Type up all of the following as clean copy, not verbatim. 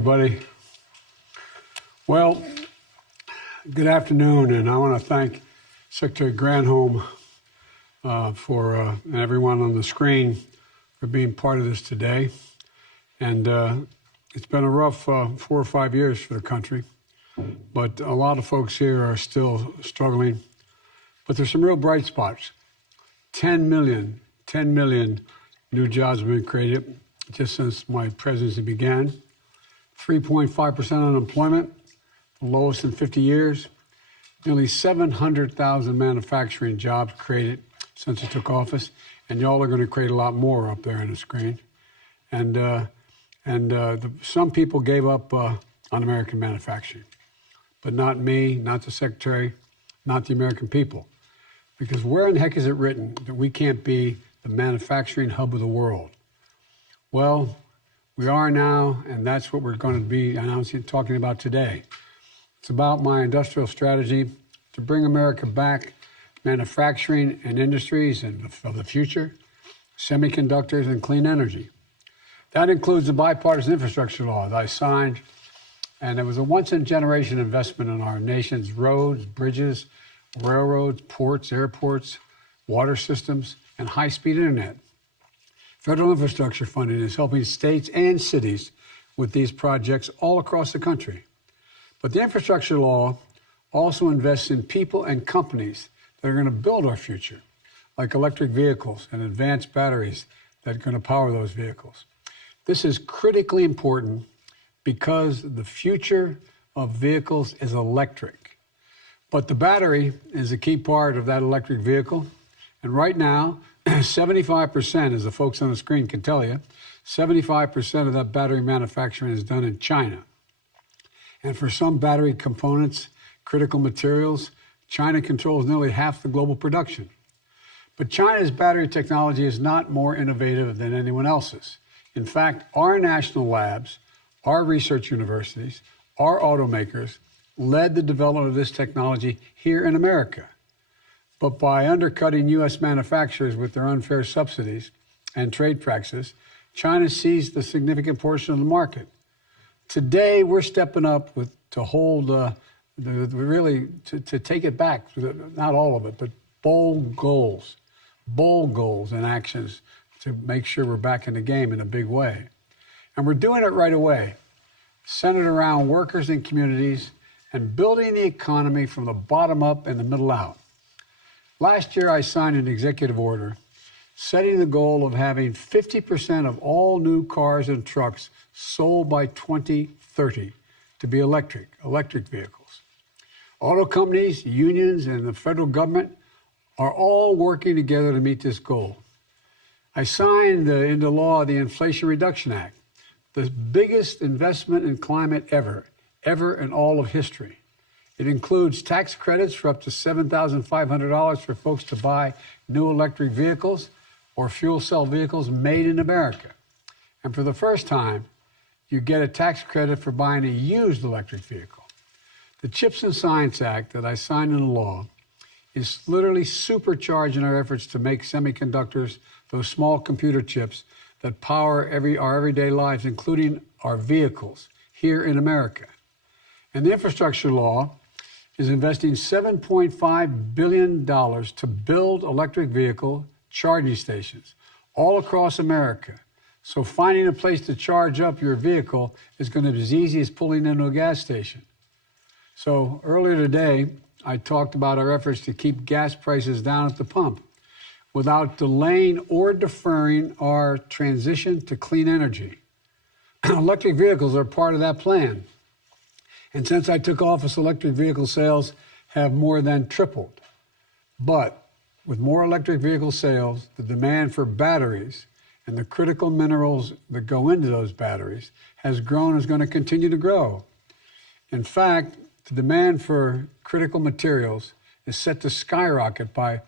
Everybody. Well, good afternoon, and I want to thank Secretary Granholm and everyone on the screen for being part of this today. And it's been a rough 4 or 5 years for the country, but a lot of folks here are still struggling. But there's some real bright spots. 10 million new jobs have been created just since my presidency began. 3.5% unemployment, the lowest in 50 years. Nearly 700,000 manufacturing jobs created since he took office, and y'all are going to create a lot more up there on the screen. And some people gave up on American manufacturing, but not me, not the Secretary, not the American people. Because where in the heck is it written that we can't be the manufacturing hub of the world? Well, we are now, and that's what we're going to be talking about today. It's about my industrial strategy to bring America back, manufacturing and industries of the future, semiconductors and clean energy. That includes the Bipartisan Infrastructure Law that I signed, and it was a once-in-a-generation investment in our nation's roads, bridges, railroads, ports, airports, water systems, and high-speed internet. Federal infrastructure funding is helping states and cities with these projects all across the country. But the infrastructure law also invests in people and companies that are going to build our future, like electric vehicles and advanced batteries that are going to power those vehicles. This is critically important because the future of vehicles is electric. But the battery is a key part of that electric vehicle. And right now, 75%, as the folks on the screen can tell you, 75% of that battery manufacturing is done in China. And for some battery components, critical materials, China controls nearly half the global production. But China's battery technology is not more innovative than anyone else's. In fact, our national labs, our research universities, our automakers led the development of this technology here in America. But by undercutting U.S. manufacturers with their unfair subsidies and trade practices, China seized a significant portion of the market. Today, we're stepping up to hold, to take it back, not all of it, but bold goals and actions to make sure we're back in the game in a big way. And we're doing it right away, centered around workers and communities and building the economy from the bottom up and the middle out. Last year, I signed an executive order setting the goal of having 50% of all new cars and trucks sold by 2030 to be electric vehicles. Auto companies, unions, and the federal government are all working together to meet this goal. I signed into law the Inflation Reduction Act, the biggest investment in climate ever in all of history. It includes tax credits for up to $7,500 for folks to buy new electric vehicles or fuel cell vehicles made in America. And for the first time, you get a tax credit for buying a used electric vehicle. The Chips and Science Act that I signed into law is literally supercharging our efforts to make semiconductors, those small computer chips that power our everyday lives, including our vehicles here in America. And the infrastructure law is investing $7.5 billion to build electric vehicle charging stations all across America. So finding a place to charge up your vehicle is going to be as easy as pulling into a gas station. So earlier today, I talked about our efforts to keep gas prices down at the pump without delaying or deferring our transition to clean energy. Electric vehicles are part of that plan. And since I took office, electric vehicle sales have more than tripled. But with more electric vehicle sales, the demand for batteries and the critical minerals that go into those batteries has grown and is going to continue to grow. In fact, the demand for critical materials is set to skyrocket by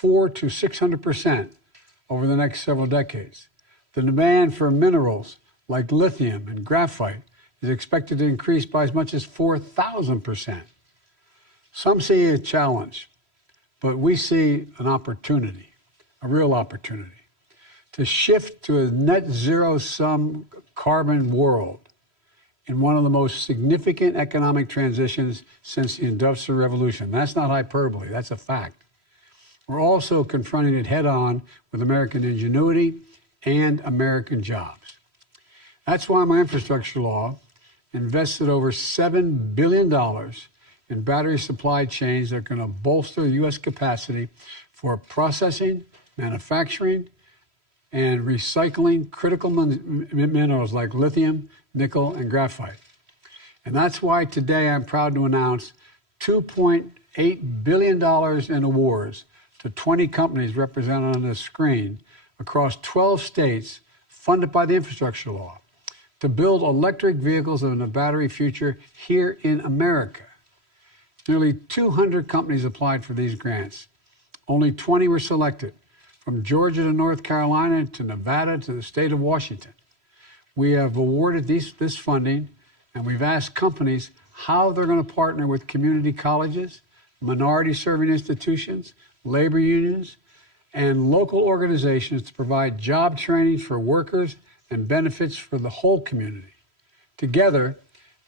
400% to 600% over the next several decades. The demand for minerals like lithium and graphite is expected to increase by as much as 4,000%. Some see a challenge, but we see an opportunity, a real opportunity, to shift to a net zero sum carbon world in one of the most significant economic transitions since the Industrial Revolution. That's not hyperbole, that's a fact. We're also confronting it head on with American ingenuity and American jobs. That's why my infrastructure law invested over $7 billion in battery supply chains that are going to bolster U.S. capacity for processing, manufacturing, and recycling critical minerals like lithium, nickel, and graphite. And that's why today I'm proud to announce $2.8 billion in awards to 20 companies represented on this screen across 12 states funded by the infrastructure law to build electric vehicles in a battery future here in America. Nearly 200 companies applied for these grants. Only 20 were selected, from Georgia to North Carolina to Nevada to the state of Washington. We have awarded this funding, and we've asked companies how they're going to partner with community colleges, minority-serving institutions, labor unions, and local organizations to provide job training for workers and benefits for the whole community. Together,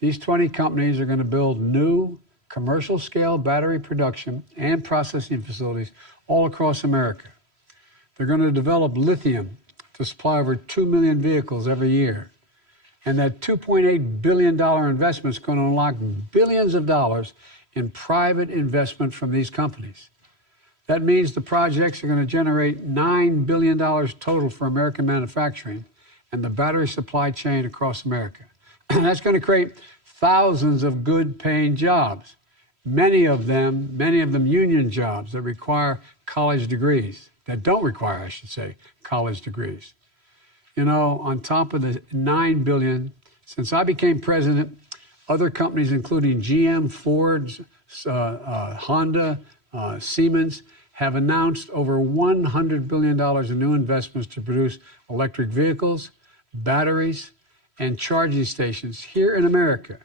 these 20 companies are going to build new commercial-scale battery production and processing facilities all across America. They're going to develop lithium to supply over 2 million vehicles every year. And that $2.8 billion investment is going to unlock billions of dollars in private investment from these companies. That means the projects are going to generate $9 billion total for American manufacturing and the battery supply chain across America. That's going to create thousands of good-paying jobs, many of them union jobs that require college degrees, that don't require, I should say, college degrees. You know, on top of the $9 billion, since I became president, other companies, including GM, Ford, Honda, Siemens, have announced over $100 billion in new investments to produce electric vehicles, batteries, and charging stations here in America,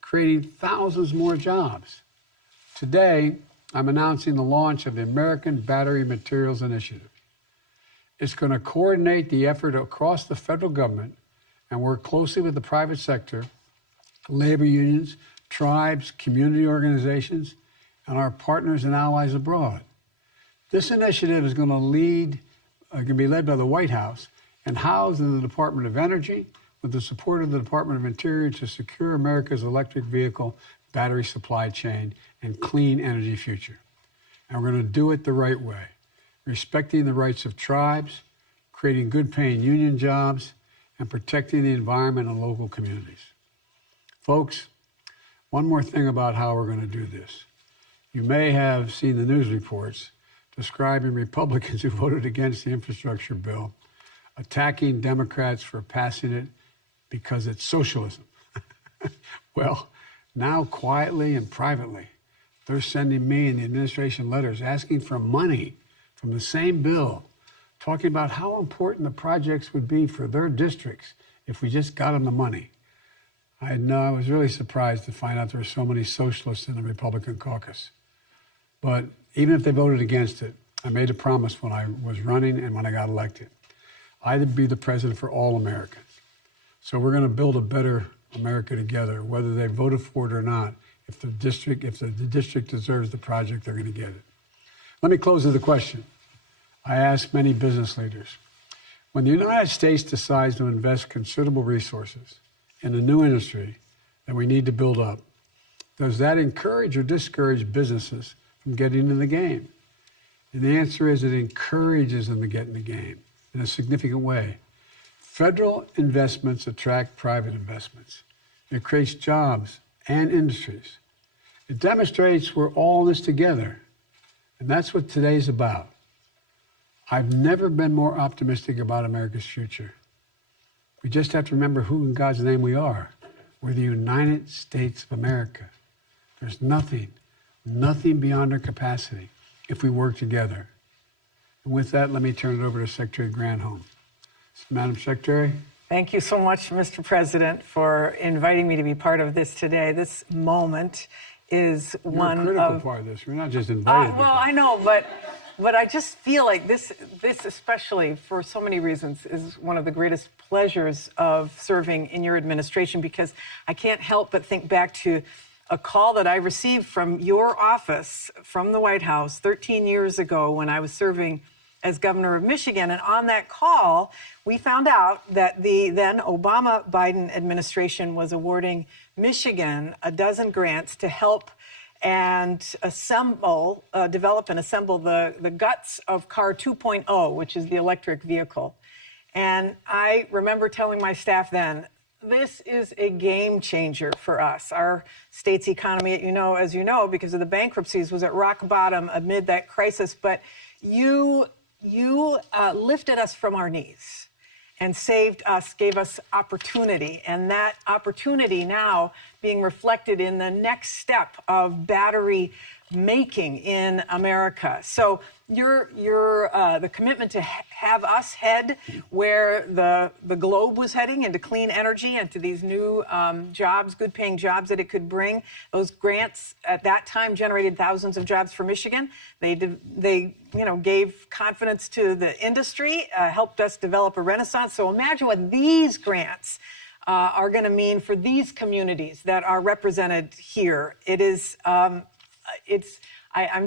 creating thousands more jobs. Today, I'm announcing the launch of the American Battery Materials Initiative. It's going to coordinate the effort across the federal government and work closely with the private sector, labor unions, tribes, community organizations, and our partners and allies abroad. This initiative is going to be led by the White House and housed in the Department of Energy with the support of the Department of Interior to secure America's electric vehicle battery supply chain and clean energy future. And we're going to do it the right way, respecting the rights of tribes, creating good-paying union jobs, and protecting the environment and local communities. Folks, one more thing about how we're going to do this. You may have seen the news reports describing Republicans who voted against the infrastructure bill, attacking Democrats for passing it because it's socialism. Well, now quietly and privately, they're sending me and the administration letters asking for money from the same bill, talking about how important the projects would be for their districts if we just got them the money. I was really surprised to find out there were so many socialists in the Republican caucus. But even if they voted against it, I made a promise when I was running and when I got elected. I'd be the president for all Americans. So we're going to build a better America together, whether they voted for it or not. If the district deserves the project, they're going to get it. Let me close with a question. I ask many business leaders, when the United States decides to invest considerable resources in a new industry that we need to build up, does that encourage or discourage businesses from getting in the game? And the answer is it encourages them to get in the game in a significant way. Federal investments attract private investments. It creates jobs and industries. It demonstrates we're all in this together. And that's what today's about. I've never been more optimistic about America's future. We just have to remember who in God's name we are. We're the United States of America. There's nothing beyond our capacity if we work together. And with that, let me turn it over to Secretary Granholm. Madam Secretary. Thank you so much, Mr. President, for inviting me to be part of this today. This moment is one of... You're a critical part of this. We're not just invited. Well, I know, but I just feel like this especially, for so many reasons, is one of the greatest pleasures of serving in your administration, because I can't help but think back to a call that I received from your office, from the White House, 13 years ago when I was serving as governor of Michigan. And on that call, we found out that the then Obama-Biden administration was awarding Michigan a dozen grants to help and develop and assemble the guts of Car 2.0, which is the electric vehicle. And I remember telling my staff then, this is a game changer for us. Our state's economy, as you know, because of the bankruptcies, was at rock bottom amid that crisis. But you lifted us from our knees and saved us, gave us opportunity. And that opportunity now being reflected in the next step of battery making in America. So the commitment to have us head where the globe was heading, into clean energy and to these new jobs, good paying jobs that it could bring. Those grants at that time generated thousands of jobs for Michigan. They gave confidence to the industry, helped us develop a renaissance. So imagine what these grants are going to mean for these communities that are represented here. It is, I'm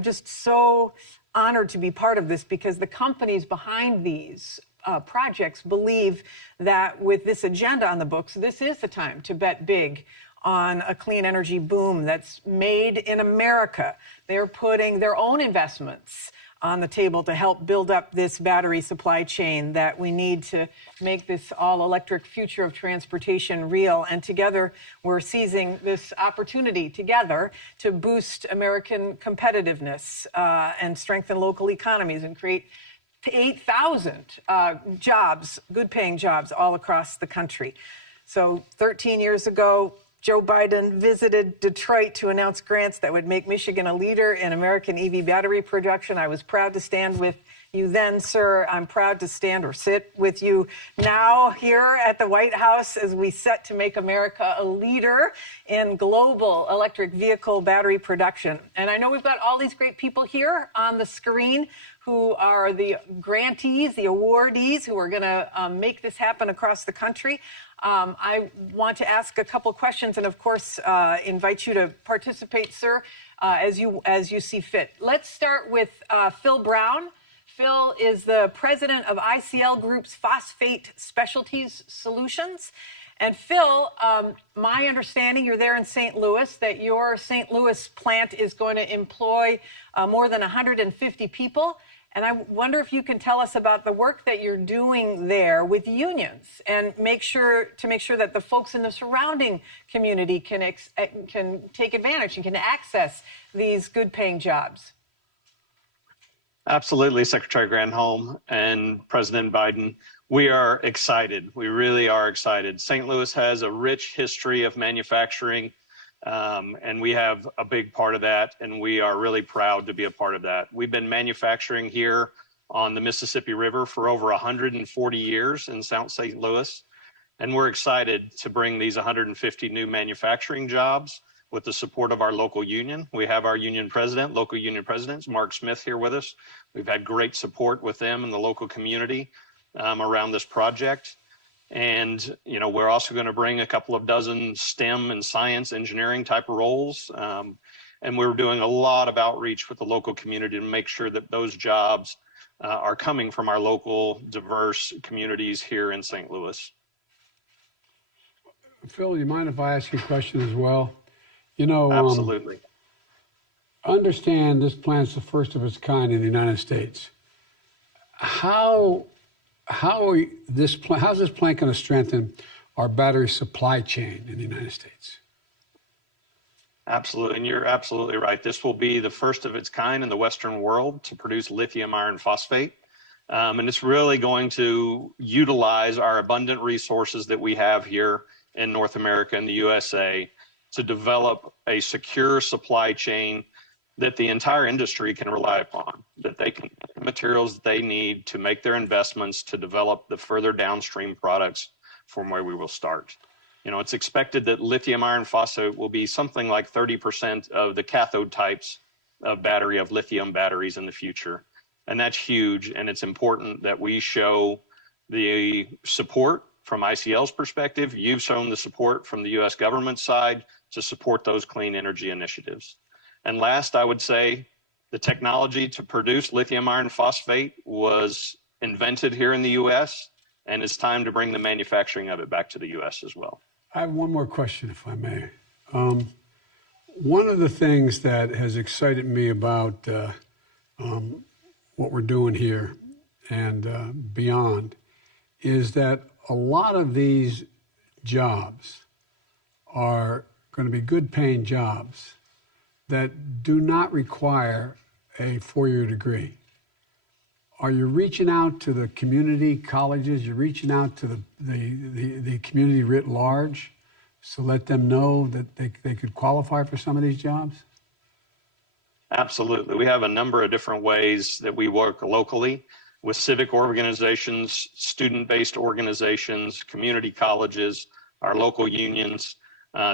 just so honored to be part of this, because the companies behind these projects believe that with this agenda on the books, this is the time to bet big on a clean energy boom that's made in America. They're putting their own investments on the table to help build up this battery supply chain that we need to make this all-electric future of transportation real. And together, we're seizing this opportunity together to boost American competitiveness and strengthen local economies and create 8,000 jobs, good-paying jobs all across the country. So 13 years ago, Joe Biden visited Detroit to announce grants that would make Michigan a leader in American EV battery production. I was proud to stand with you then, sir. I'm proud to stand or sit with you now here at the White House as we set to make America a leader in global electric vehicle battery production. And I know we've got all these great people here on the screen who are the grantees, the awardees, who are going to make this happen across the country. I want to ask a couple questions and, of course, invite you to participate, sir, as you see fit. Let's start with Phil Brown. Phil is the president of ICL Group's Phosphate Specialties Solutions. And Phil, my understanding, you're there in St. Louis, that your St. Louis plant is going to employ more than 150 people. And I wonder if you can tell us about the work that you're doing there with unions and make sure that the folks in the surrounding community can take advantage and can access these good-paying jobs. Absolutely, Secretary Granholm and President Biden. We are excited. We really are excited. St. Louis has a rich history of manufacturing, and we have a big part of that, and we are really proud to be a part of that. We've been manufacturing here on the Mississippi River for over 140 years in South St. Louis, and we're excited to bring these 150 new manufacturing jobs with the support of our local union. We have our union president, local union presidents, Mark Smith, here with us. We've had great support with them and the local community around this project. And, we're also going to bring a couple of dozen STEM and science engineering type of roles. And we're doing a lot of outreach with the local community to make sure that those jobs are coming from our local diverse communities here in St. Louis. Phil, you mind if I ask you a question as well? Absolutely. Understand this plant's the first of its kind in the United States. How's this plant going to strengthen our battery supply chain in the United States? Absolutely, and you're absolutely right. This will be the first of its kind in the Western world to produce lithium iron phosphate. And it's really going to utilize our abundant resources that we have here in North America and the USA to develop a secure supply chain that the entire industry can rely upon, that they can get the materials that they need to make their investments to develop the further downstream products from where we will start. It's expected that lithium iron phosphate will be something like 30% of the cathode types of lithium batteries in the future. And that's huge. And it's important that we show the support from ICL's perspective, you've shown the support from the US government side to support those clean energy initiatives. And last, I would say the technology to produce lithium iron phosphate was invented here in the US, and it's time to bring the manufacturing of it back to the US as well. I have one more question, if I may. One of the things that has excited me about what we're doing here and beyond is that a lot of these jobs are going to be good paying jobs that do not require a four-year degree. Are you reaching out to the community colleges? You're reaching out to the community writ large to let them know that they could qualify for some of these jobs? Absolutely. We have a number of different ways that we work locally with civic organizations, student-based organizations, community colleges, our local unions,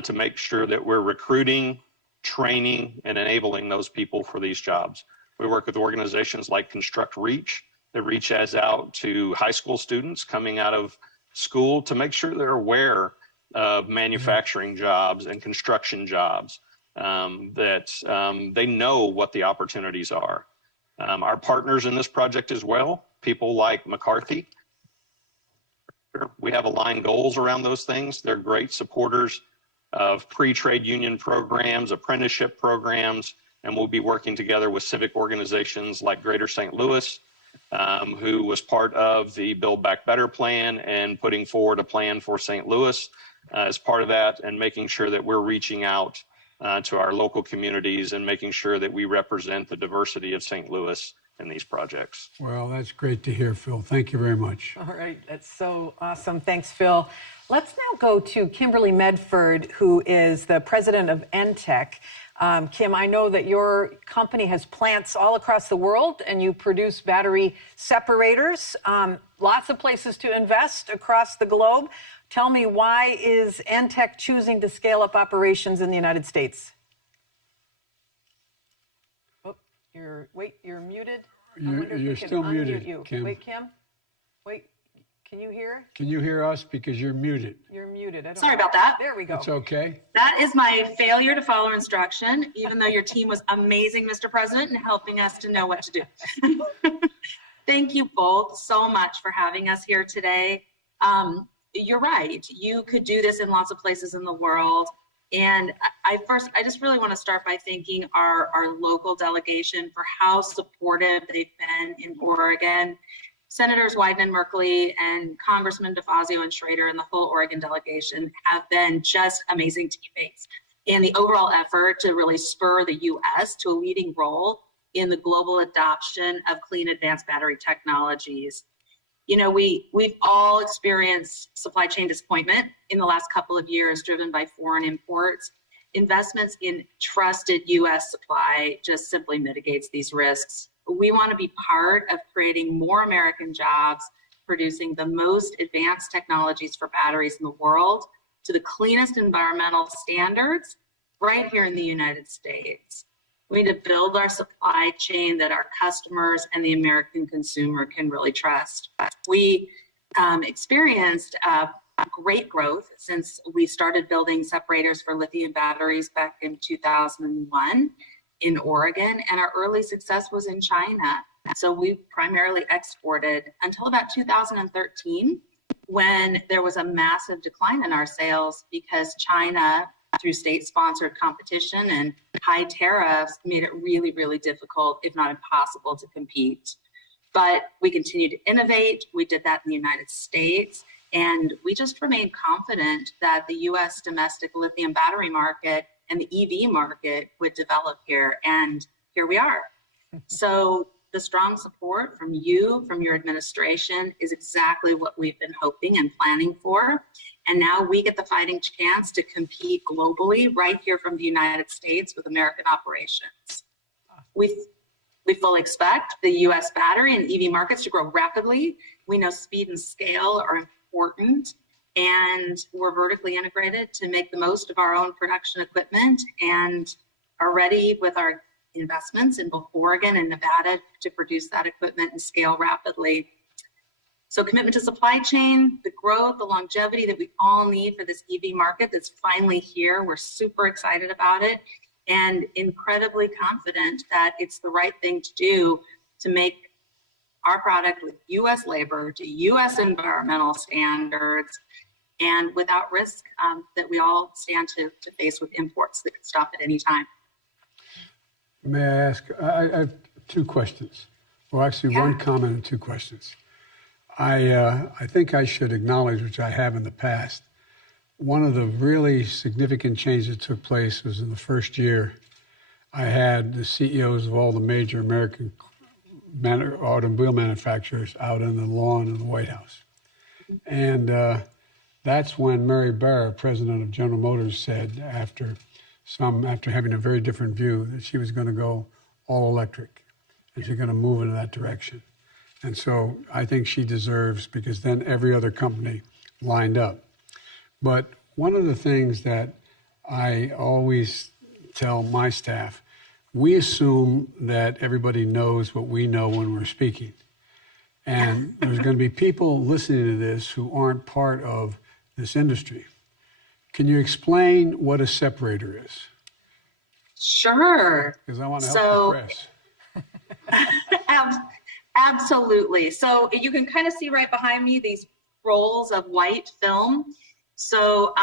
to make sure that we're recruiting, training, and enabling those people for these jobs. We work with organizations like Construct Reach that reaches out to high school students coming out of school to make sure they're aware of manufacturing jobs and construction jobs, that they know what the opportunities are. Our partners in this project as well, people like McCarthy, we have aligned goals around those things. They're great supporters of pre-trade union programs, apprenticeship programs, and we'll be working together with civic organizations like Greater St. Louis, who was part of the Build Back Better plan and putting forward a plan for St. Louis as part of that, and making sure that we're reaching out to our local communities and making sure that we represent the diversity of St. Louis in these projects. Well, that's great to hear, Phil. Thank you very much. All right, that's so awesome. Thanks, Phil. Let's now go to Kimberly Medford, who is the president of NTEC. Kim, I know that your company has plants all across the world and you produce battery separators. Lots of places to invest across the globe. Tell me, why is NTEC choosing to scale up operations in the United States? Oh, you're muted. You're still muted, Kim. Wait, Kim. Wait, can you hear? Can you hear us? Because you're muted. You're muted. Sorry about that. There we go. It's okay. That is my failure to follow instruction, even though your team was amazing, Mr. President, in helping us to know what to do. Thank you both so much for having us here today. You're right. You could do this in lots of places in the world. And I just really want to start by thanking our local delegation for how supportive they've been in Oregon. Senators Wyden and Merkley and Congressman DeFazio and Schrader and the whole Oregon delegation have been just amazing teammates in the overall effort to really spur the U.S. to a leading role in the global adoption of clean advanced battery technologies. You know, we've all experienced supply chain disappointment in the last couple of years, driven by foreign imports. Investments in trusted U.S. supply just simply mitigates these risks. We want to be part of creating more American jobs, producing the most advanced technologies for batteries in the world to the cleanest environmental standards right here in the United States. We need to build our supply chain that our customers and the American consumer can really trust. We experienced great growth since we started building separators for lithium batteries back in 2001 in Oregon, and our early success was in China. So we primarily exported until about 2013, when there was a massive decline in our sales because China, through state-sponsored competition and high tariffs, made it really, really difficult, if not impossible, to compete. But we continued to innovate. We did that in the United States, and we just remained confident that the U.S. domestic lithium battery market and the EV market would develop here, and here we are. So the strong support from you, from your administration, is exactly what we've been hoping and planning for. And now we get the fighting chance to compete globally right here from the United States with American operations. We fully expect the U.S. battery and EV markets to grow rapidly. We know speed and scale are important, and we're vertically integrated to make the most of our own production equipment and are ready with our investments in both Oregon and Nevada to produce that equipment and scale rapidly. So commitment to supply chain, the growth, the longevity that we all need for this EV market that's finally here. We're super excited about it and incredibly confident that it's the right thing to do to make our product with U.S. labor to U.S. environmental standards and without risk that we all stand to face with imports that could stop at any time. May I ask, I have two questions. Well, actually, one comment and two questions. I think I should acknowledge, which I have in the past, one of the really significant changes that took place was in the first year. I had the CEOs of all the major American automobile manufacturers out on the lawn in the White House. And that's when Mary Barra, president of General Motors, said after having a very different view that she was going to go all electric and she's going to move in that direction. And so I think she deserves, because then every other company lined up. But one of the things that I always tell my staff, we assume that everybody knows what we know when we're speaking. And there's going to be people listening to this who aren't part of this industry. Can you explain what a separator is? Sure. Because I want to help the press. Absolutely. So you can kind of see right behind me these rolls of white film. So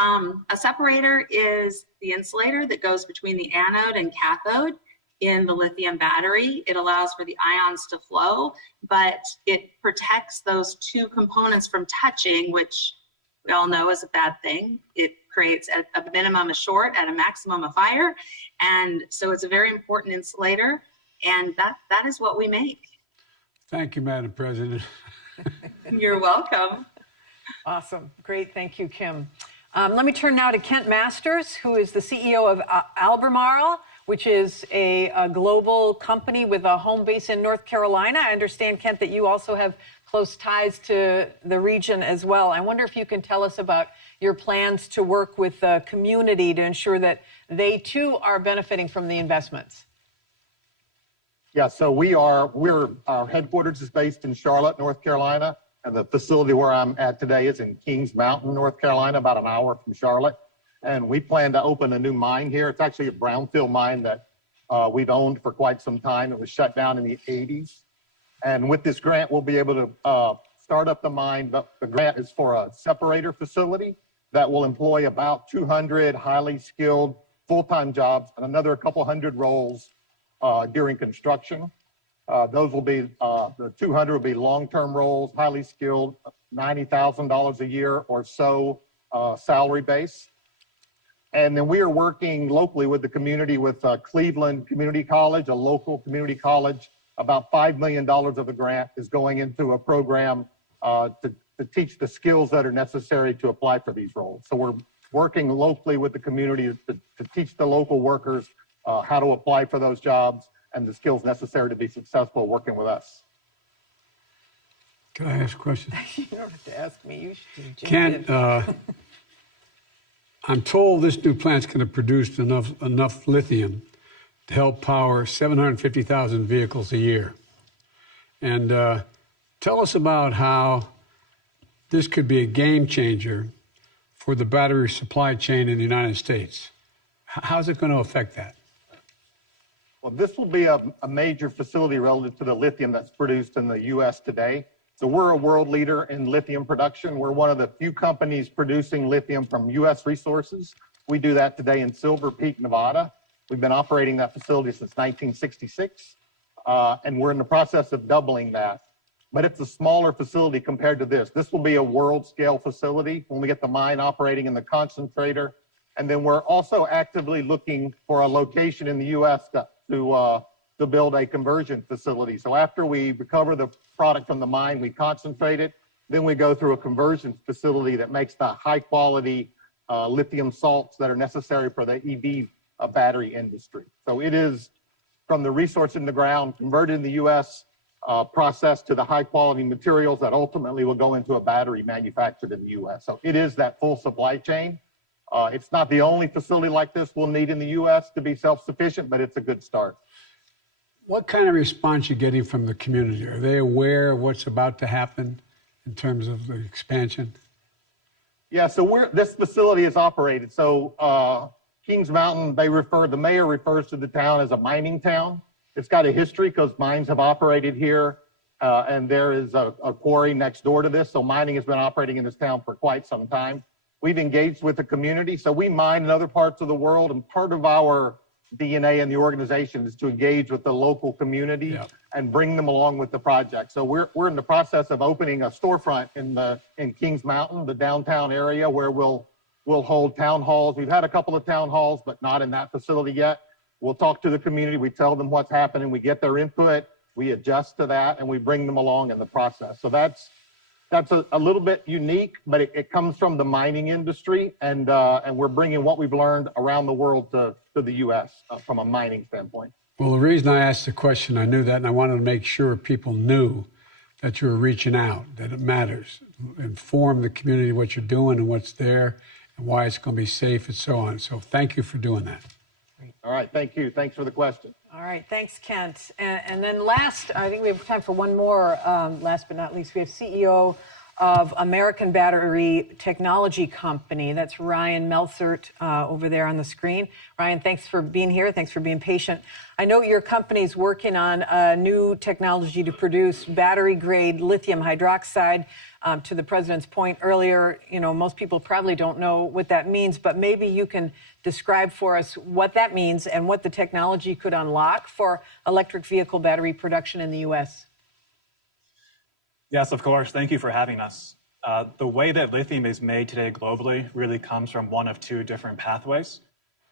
a separator is the insulator that goes between the anode and cathode in the lithium battery. It allows for the ions to flow, but it protects those two components from touching, which we all know is a bad thing. It creates at a minimum a short, at a maximum a fire. And so it's a very important insulator, and that is what we make. Thank you, Madam President. You're welcome. Awesome. Great. Thank you, Kim. Let me turn now to Kent Masters, who is the CEO of Albemarle, which is a global company with a home base in North Carolina. I understand, Kent, that you also have close ties to the region as well. I wonder if you can tell us about your plans to work with the community to ensure that they too are benefiting from the investments. Yeah, so our headquarters is based in Charlotte, North Carolina, and the facility where I'm at today is in Kings Mountain, North Carolina, about an hour from Charlotte. And we plan to open a new mine here. It's actually a brownfield mine that we've owned for quite some time. It was shut down in the 80s. And with this grant, we'll be able to start up the mine. The grant is for a separator facility that will employ about 200 highly skilled full-time jobs and another couple hundred roles during construction. Those will be, the 200 will be long-term roles, highly skilled, $90,000 a year or so salary base. And then we are working locally with the community with Cleveland Community College, a local community college. About $5 million of the grant is going into a program to teach the skills that are necessary to apply for these roles. So we're working locally with the community to teach the local workers how to apply for those jobs and the skills necessary to be successful working with us. Can I ask a question? You don't have to ask me. You should. Kent, I'm told this new plant's going to produce enough lithium to help power 750,000 vehicles a year. And tell us about how this could be a game changer for the battery supply chain in the United States. How's it going to affect that? Well, this will be a major facility relative to the lithium that's produced in the U.S. today. So we're a world leader in lithium production. We're one of the few companies producing lithium from U.S. resources. We do that today in Silver Peak, Nevada. We've been operating that facility since 1966, and we're in the process of doubling that. But it's a smaller facility compared to this. This will be a world-scale facility when we get the mine operating in the concentrator. And then we're also actively looking for a location in the U.S. to build a conversion facility. So after we recover the product from the mine, we concentrate it, then we go through a conversion facility that makes the high-quality lithium salts that are necessary for the EV battery industry. So it is from the resource in the ground, converted in the U.S., processed to the high-quality materials that ultimately will go into a battery manufactured in the U.S. So it is that full supply chain. It's not the only facility like this we'll need in the U.S. to be self-sufficient, but it's a good start. What kind of response are you getting from the community? Are they aware of what's about to happen? in terms of the expansion? Yeah, so this facility is operated. So Kings Mountain, the mayor refers to the town as a mining town. It's got a history because mines have operated here, and there is a quarry next door to this. So mining has been operating in this town for quite some time. We've engaged with the community. So we mine in other parts of the world, and part of our DNA in the organization is to engage with the local community and bring them along with the project. So we're in the process of opening a storefront in Kings Mountain, the downtown area, where we'll hold town halls. We've had a couple of town halls, but not in that facility yet. We'll talk to the community. We tell them what's happening. We get their input. We adjust to that, and we bring them along in the process. So that's a little bit unique, but it comes from the mining industry, and we're bringing what we've learned around the world to the U.S. From a mining standpoint. Well, the reason I asked the question, I knew that, and I wanted to make sure people knew that you were reaching out, that it matters. Inform the community what you're doing and what's there and why it's going to be safe and so on. So thank you for doing that. All right, thank you. Thanks for the question. All right, thanks, Kent. And then last, I think we have time for one more, last but not least, we have CEO of American Battery Technology Company. That's Ryan Meltzert over there on the screen. Ryan, thanks for being here. Thanks for being patient. I know your company's working on a new technology to produce battery-grade lithium hydroxide. To the president's point earlier, most people probably don't know what that means, but maybe you can describe for us what that means and what the technology could unlock for electric vehicle battery production in the U.S. Yes, of course. Thank you for having us. The way that lithium is made today globally really comes from one of two different pathways.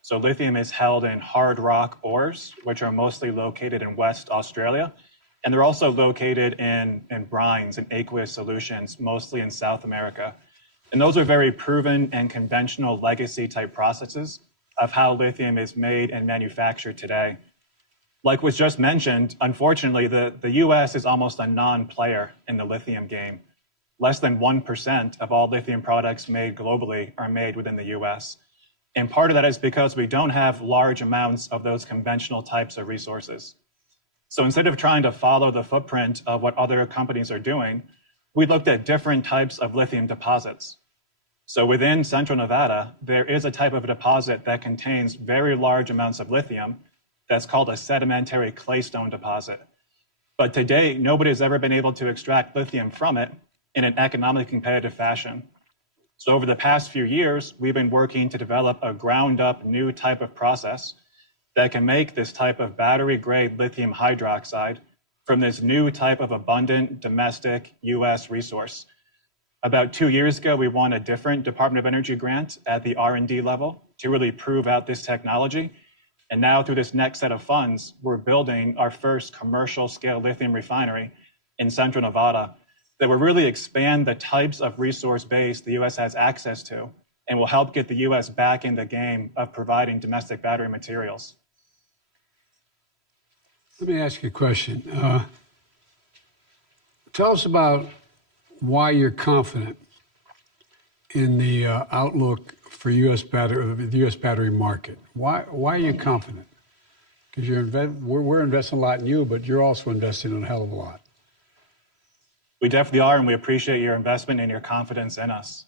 So lithium is held in hard rock ores, which are mostly located in West Australia. And they're also located in brines and aqueous solutions, mostly in South America. And those are very proven and conventional legacy type processes of how lithium is made and manufactured today. Like was just mentioned, unfortunately, the US is almost a non-player in the lithium game. Less than 1% of all lithium products made globally are made within the US. And part of that is because we don't have large amounts of those conventional types of resources. So instead of trying to follow the footprint of what other companies are doing, we looked at different types of lithium deposits. So within Central Nevada, there is a type of deposit that contains very large amounts of lithium that's called a sedimentary claystone deposit. But to date, nobody has ever been able to extract lithium from it in an economically competitive fashion. So over the past few years, we've been working to develop a ground up new type of process that can make this type of battery-grade lithium hydroxide from this new type of abundant domestic US resource. About 2 years ago, we won a different Department of Energy grant at the R&D level to really prove out this technology. And now through this next set of funds, we're building our first commercial scale lithium refinery in Central Nevada that will really expand the types of resource base the US has access to and will help get the US back in the game of providing domestic battery materials. Let me ask you a question. Tell us about why you're confident in the outlook for the U.S. battery market. Why are you confident? Because we're investing a lot in you, but you're also investing in a hell of a lot. We definitely are, and we appreciate your investment and your confidence in us.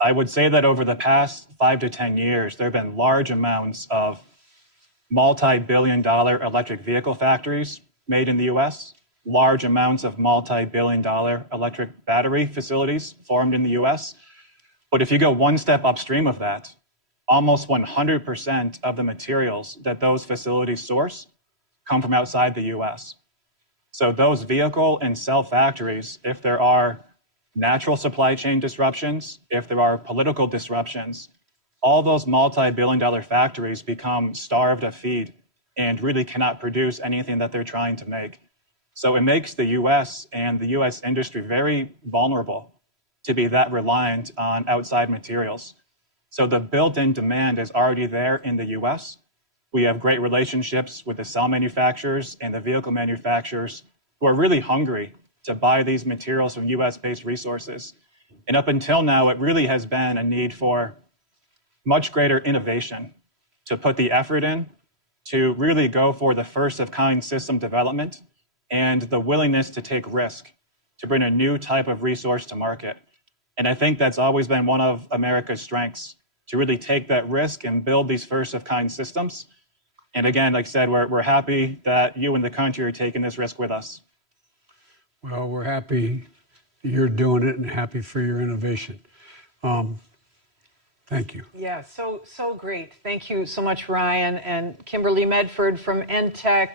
I would say that over the past 5 to 10 years, there have been large amounts of multi-billion-dollar electric vehicle factories made in the US, large amounts of multi-billion-dollar electric battery facilities formed in the US. But if you go one step upstream of that, almost 100% of the materials that those facilities source come from outside the US. So those vehicle and cell factories, if there are natural supply chain disruptions, if there are political disruptions, all those multi-billion-dollar factories become starved of feed and really cannot produce anything that they're trying to make. So it makes the US and the US industry very vulnerable to be that reliant on outside materials. So the built-in demand is already there in the US. We have great relationships with the cell manufacturers and the vehicle manufacturers who are really hungry to buy these materials from US-based resources. And up until now, it really has been a need for much greater innovation, to put the effort in, to really go for the first of kind system development and the willingness to take risk to bring a new type of resource to market. And I think that's always been one of America's strengths, to really take that risk and build these first-of-kind systems. And again, like I said, we're happy that you and the country are taking this risk with us. Well, we're happy you're doing it and happy for your innovation. Thank you. Yeah, so great. Thank you so much, Ryan, and Kimberly Medford from NTech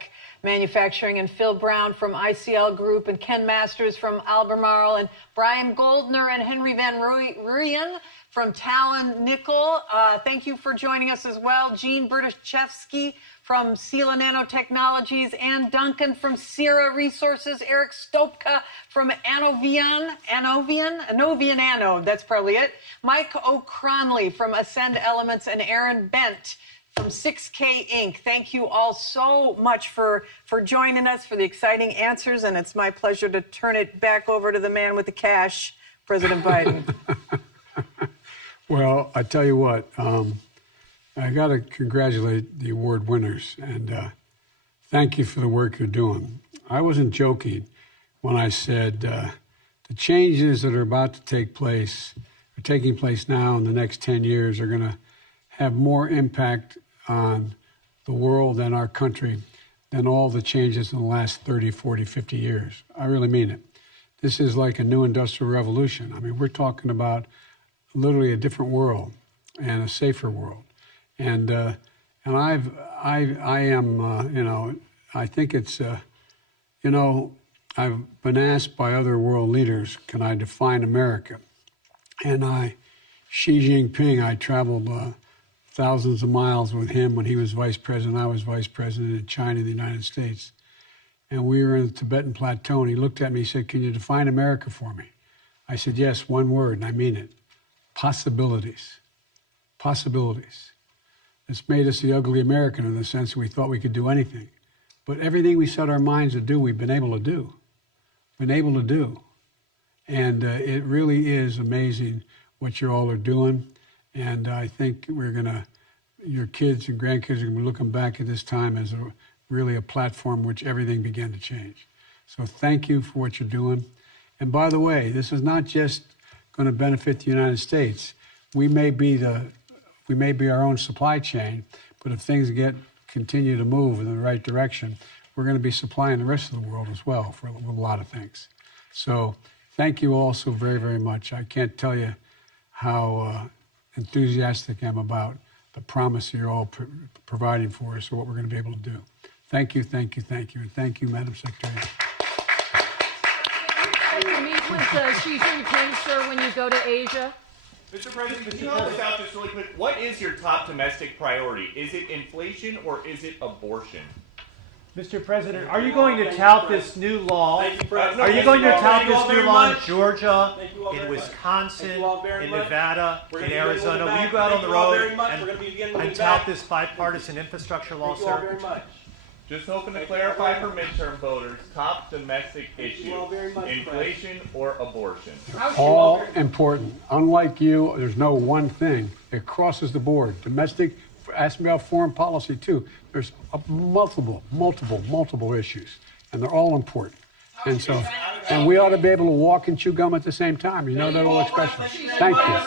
Manufacturing, and Phil Brown from ICL Group, and Ken Masters from Albemarle, and Brian Goldner and Henry Van Ruyen from Talon Nickel. Thank you for joining us as well. Gene Bertachevsky from Sila Nanotechnologies, Ann Duncan from Sierra Resources, Eric Stopka from Anovian Anode, that's probably it. Mike O'Cronley from Ascend Elements, and Aaron Bent from 6K Inc. Thank you all so much for joining us, for the exciting answers, and it's my pleasure to turn it back over to the man with the cash, President Biden. Well, I tell you what, I got to congratulate the award winners, and thank you for the work you're doing. I wasn't joking when I said the changes that are about to take place, are taking place now in the next 10 years, are going to have more impact on the world and our country than all the changes in the last 30, 40, 50 years. I really mean it. This is like a new industrial revolution. I mean, we're talking about literally a different world and a safer world. And I think it's, I've been asked by other world leaders, can I define America? And Xi Jinping, I traveled thousands of miles with him when he was vice president. I was vice president in China, the United States. And we were in the Tibetan Plateau, and he looked at me, he said, can you define America for me? I said, yes, one word, and I mean it. Possibilities. Possibilities. It's made us the ugly American in the sense that we thought we could do anything. But everything we set our minds to do, we've been able to do. Been able to do. And it really is amazing what you all are doing. And I think your kids and grandkids are going to be looking back at this time as really a platform which everything began to change. So thank you for what you're doing. And by the way, this is not just going to benefit the United States. We may be our own supply chain, but if things continue to move in the right direction, we're going to be supplying the rest of the world as well for a lot of things. So thank you all so very, very much. I can't tell you how enthusiastic I am about the promise you're all providing for us or what we're going to be able to do. Thank you, thank you, thank you, and thank you, Madam Secretary. To meet with Xi Jinping, sir, when you go to Asia? Mr. President, can you help us out just really quick? What is your top domestic priority? Is it inflation or is it abortion? Mr. President, are you going to tout this new law? Are you going to tout this new law in Georgia, in Wisconsin, in Nevada, in Arizona? Will you go out on the road and tout this bipartisan infrastructure law, sir? Just hoping to clarify for midterm voters, top domestic issue, inflation or abortion? All important. Unlike you, there's no one thing. It crosses the board. Domestic, ask me about foreign policy too. There's multiple issues, and they're all important. And we ought to be able to walk and chew gum at the same time. You know that old expression. Thank you.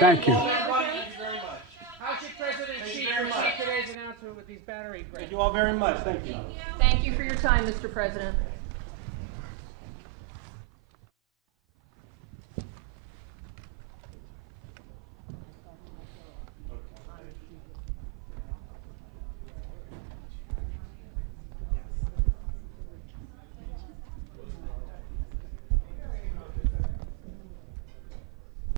Thank you. How should President Xi receive today's announcement with these battery grants? Thank you all very much. Thank you. Thank you for your time, Mr. President.